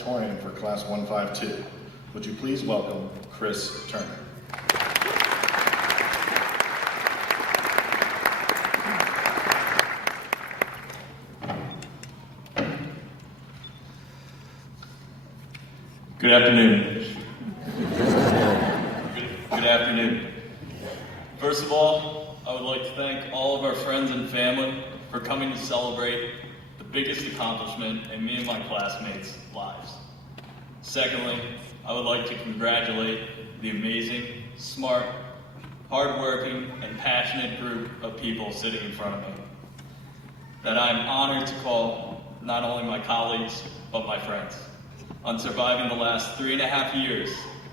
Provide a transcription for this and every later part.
valedictorian for Class 152. Would you please welcome Chris Turner. Good afternoon. Good afternoon. First of all, I would like to thank all of our friends and family for coming to celebrate the biggest accomplishment in me and my classmates' lives. Secondly, I would like to congratulate the amazing, smart, hardworking, and passionate group of people sitting in front of me that I am honored to call not only my colleagues, but my friends, on surviving the last 3.5 years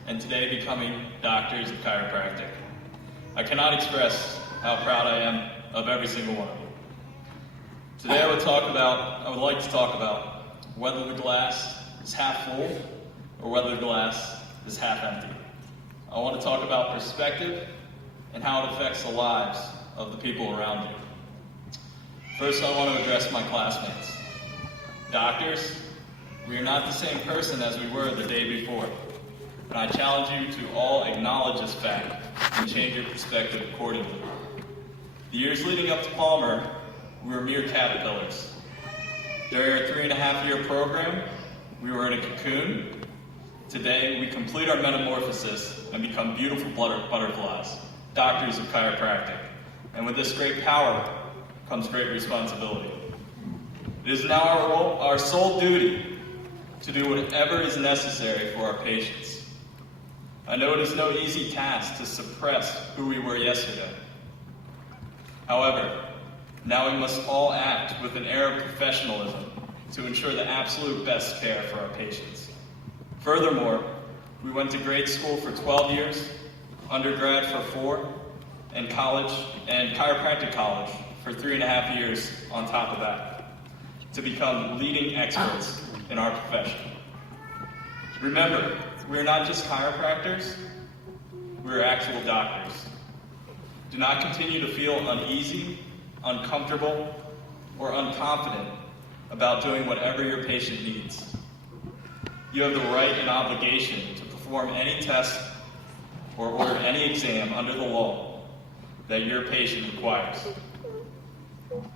and today becoming doctors of chiropractic. I cannot express how proud I am of every single one of you. Today I would like to talk about whether the glass is half full or whether the glass is half empty. I want to talk about perspective and how it affects the lives of the people around you. First, I want to address my classmates. Doctors, we are not the same person as we were the day before, and I challenge you to all acknowledge this fact and change your perspective accordingly. The years leading up to Palmer, we were mere caterpillars. During our 3.5-year program, we were in a cocoon. Today, we complete our metamorphosis and become beautiful butterflies, doctors of chiropractic. And with this great power comes great responsibility. It is now our sole duty to do whatever is necessary for our patients. I know it is no easy task to suppress who we were yesterday. However, now we must all act with an air of professionalism to ensure the absolute best care for our patients. Furthermore, we went to grade school for 12 years, undergrad for 4, and chiropractic college for 3.5 years on top of that, to become leading experts in our profession. Remember, we are not just chiropractors, we are actual doctors. Do not continue to feel uneasy, uncomfortable, or unconfident about doing whatever your patient needs. You have the right and obligation to perform any test or order any exam under the law that your patient requires.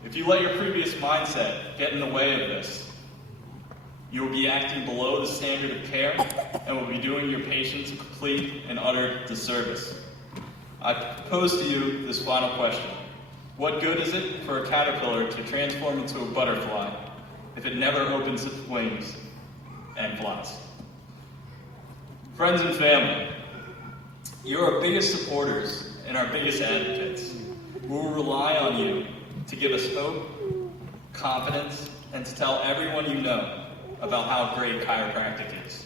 If you let your previous mindset get in the way of this, you will be acting below the standard of care and will be doing your patients a complete and utter disservice. I pose to you this final question. What good is it for a caterpillar to transform into a butterfly if it never opens its wings and flies? Friends and family, you are our biggest supporters and our biggest advocates. We will rely on you to give us hope, confidence, and to tell everyone you know about how great chiropractic is.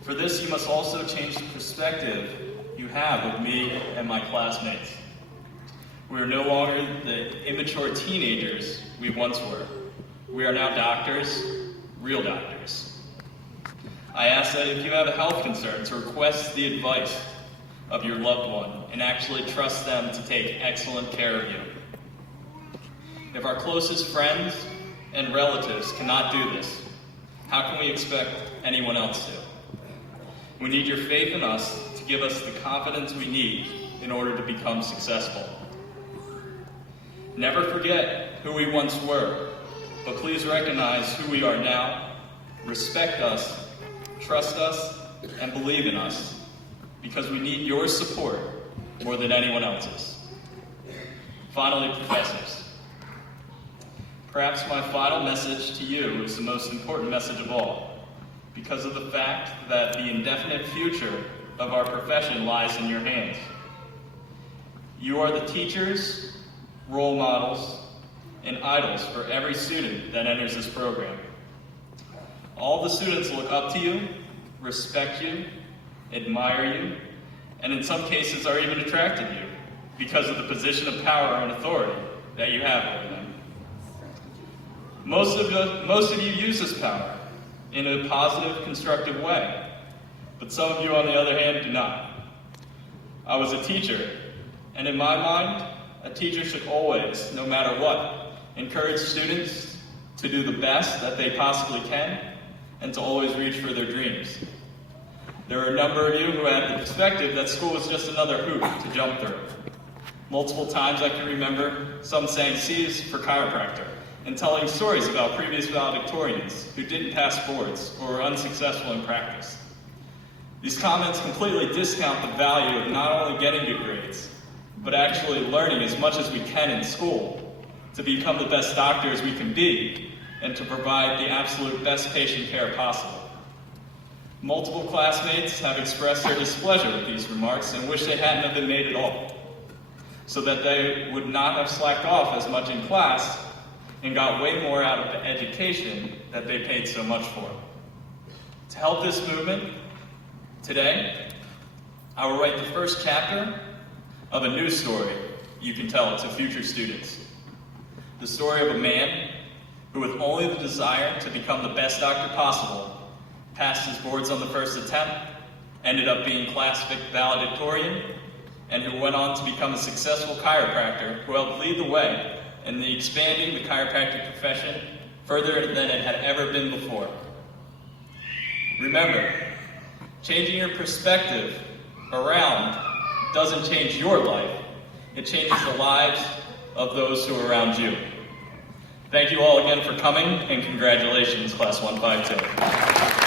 For this, you must also change the perspective you have with me and my classmates. We are no longer the immature teenagers we once were. We are now doctors, real doctors. I ask that if you have a health concern, to request the advice of your loved one and actually trust them to take excellent care of you. If our closest friends and relatives cannot do this, how can we expect anyone else to? We need your faith in us to give us the confidence we need in order to become successful. Never forget who we once were, but please recognize who we are now, respect us, trust us, and believe in us, because we need your support more than anyone else's. Finally, professors, perhaps my final message to you is the most important message of all, because of the fact that the indefinite future of our profession lies in your hands. You are the teachers, role models, and idols for every student that enters this program. All the students look up to you, respect you, admire you, and in some cases are even attracted to you because of the position of power and authority that you have over them. Most of you use this power in a positive, constructive way, but some of you, on the other hand, do not. I was a teacher, and in my mind, a teacher should always, no matter what, encourage students to do the best that they possibly can and to always reach for their dreams. There are a number of you who had the perspective that school was just another hoop to jump through. Multiple times I can remember some saying C's for chiropractor and telling stories about previous valedictorians who didn't pass boards or were unsuccessful in practice. These comments completely discount the value of not only getting good grades, but actually learning as much as we can in school to become the best doctors we can be and to provide the absolute best patient care possible. Multiple classmates have expressed their displeasure with these remarks and wish they hadn't have been made at all, so that they would not have slacked off as much in class and got way more out of the education that they paid so much for. To help this movement, today, I will write the first chapter of a new story you can tell to future students. The story of a man who, with only the desire to become the best doctor possible, passed his boards on the first attempt, ended up being class valedictorian, and who went on to become a successful chiropractor who helped lead the way in the expanding the chiropractic profession further than it had ever been before. Remember, changing your perspective around doesn't change your life, it changes the lives of those who are around you. Thank you all again for coming, and congratulations, Class 152.